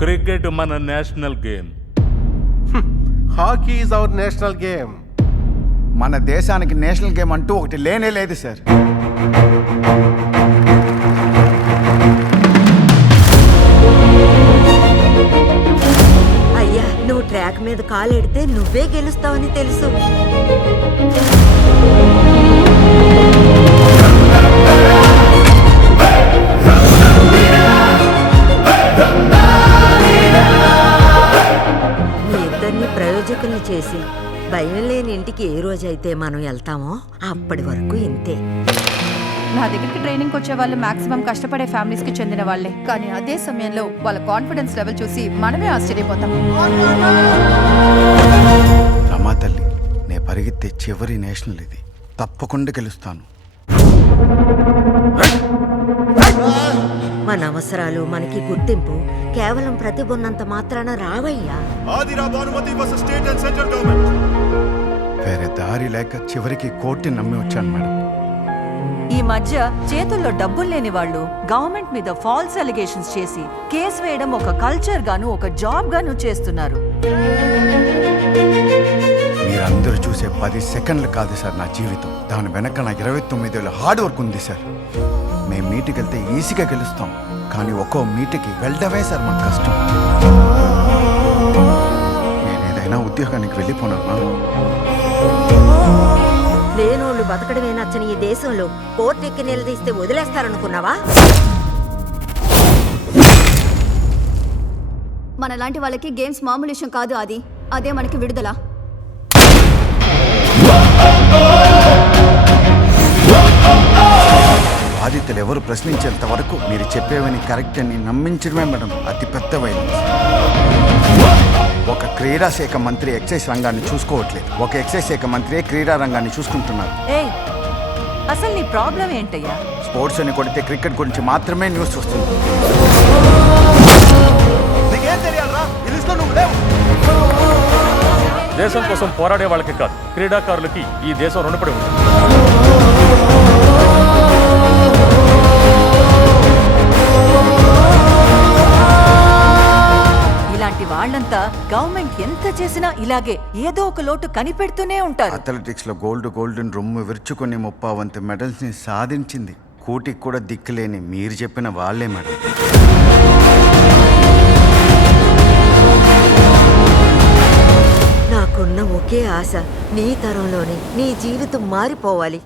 Cricket మన national game. Hockey is our national game. మన దేశానికి నేషనల్ గేమ్ అంటూ ఒకటి లేనే లేదు సార్. అయ్యా, నువ్వు ట్రాక్ మీద కాలెడితే నువ్వే గెలుస్తావని తెలుసు. మీ ఇద్దరిని ప్రయోజకుల్ని చేసి భయం లేని ఇంటికి ఏ రోజైతే మనం వెళ్తామో అప్పటి వరకు ఇంతే. నా దగ్గరికి ట్రైనింగ్ వచ్చే వాళ్ళు మాక్సిమం కష్టపడే ఫ్యామిలీస్ కి చెందిన వాళ్ళే. కానీ అదే సమయంలో వాళ్ళ కాన్ఫిడెన్స్ లెవెల్ చూసి మనమే ఆశ్చర్యపోతాం. రమా తల్లి, నే పరిగెత్తే చివరి నేషనల్ ఇది. తప్పకుండా గెలుస్తాను. మన అవసరాలు, మనకి గుర్తింపు కేవలం ప్రతిభ ఉన్నంత మాత్రాన రావయ్యా. వేరే దారి లేక చివరికి కోర్టుని నమ్మి వచ్చాను మేడం. ఈ మధ్య చేతుల్లో డబ్బులు లేని వాళ్ళు గవర్నమెంట్ మీద ఫాల్స్ అలిగేషన్స్ చేసి కేసు వేయడం ఒక కల్చర్ గాను ఒక జాబ్ గాను చేస్తున్నారు. మీరందరూ చూసే 10 సెకండ్లు కాదు సార్ నా జీవితం. దాని వెనక నా 29 ఏళ్ళ హార్డ్ వర్క్ ఉంది సార్. మేము మీటికి వెళ్తే ఈజీగా గెలుస్తాం, కానీ ఒక్కో మీటికి వెళ్ళడమే సార్ మాకు కష్టం. నేను ఏదైనా ఉద్యోగానికి వెళ్ళిపోనా? లేనోళ్ళు బతకడమే నచ్చని ఈ దేశంలో కోర్టు ఎక్కి నిలదీస్తే వదిలేస్తారనుకున్నావా? మనలాంటి వాళ్ళకి గేమ్స్ మామూలు విషయం కాదు. అదే మనకి విడుదల. బాధితులు ఎవరు ప్రశ్నించేంత వరకు మీరు చెప్పేవని కరెక్ట్ అని నమ్మించడమే మేడం అతిపెద్ద వైలెన్స్. ఒక క్రీడా శాఖ మంత్రి ఎక్సైజ్ రంగాన్ని చూసుకోవట్లేదు, ఒక ఎక్సైజ్ శాఖ మంత్రి క్రీడా రంగాన్ని చూసుకుంటున్నారు. ఏయ్, అసలు నీ ప్రాబ్లం ఏంటయ్యా? స్పోర్ట్స్ అని కొడితే క్రికెట్ గురించి మాత్రమే న్యూస్ వస్తుంది. దేశం కోసం పోరాడే వాళ్ళకి కాదు, క్రీడాకారులకి ఈ దేశం రుణపడి ఉంది. ఇలాంటి వాళ్ళంతా గవర్నమెంట్ ఎంత చేసినా ఇలాగే ఏదో ఒక లోటు కనిపెడుతూనే ఉంటారు. అథ్లెటిక్స్ లో గోల్డ్ రొమ్ము విరుచుకొని 30 మెడల్స్ ని సాధించింది కూటికి కూడా దిక్కులేని మీరు చెప్పిన వాళ్ళే మేడం. నాకున్న ఒకే ఆశ, నీ తరంలోనే నీ జీవితం మారిపోవాలి.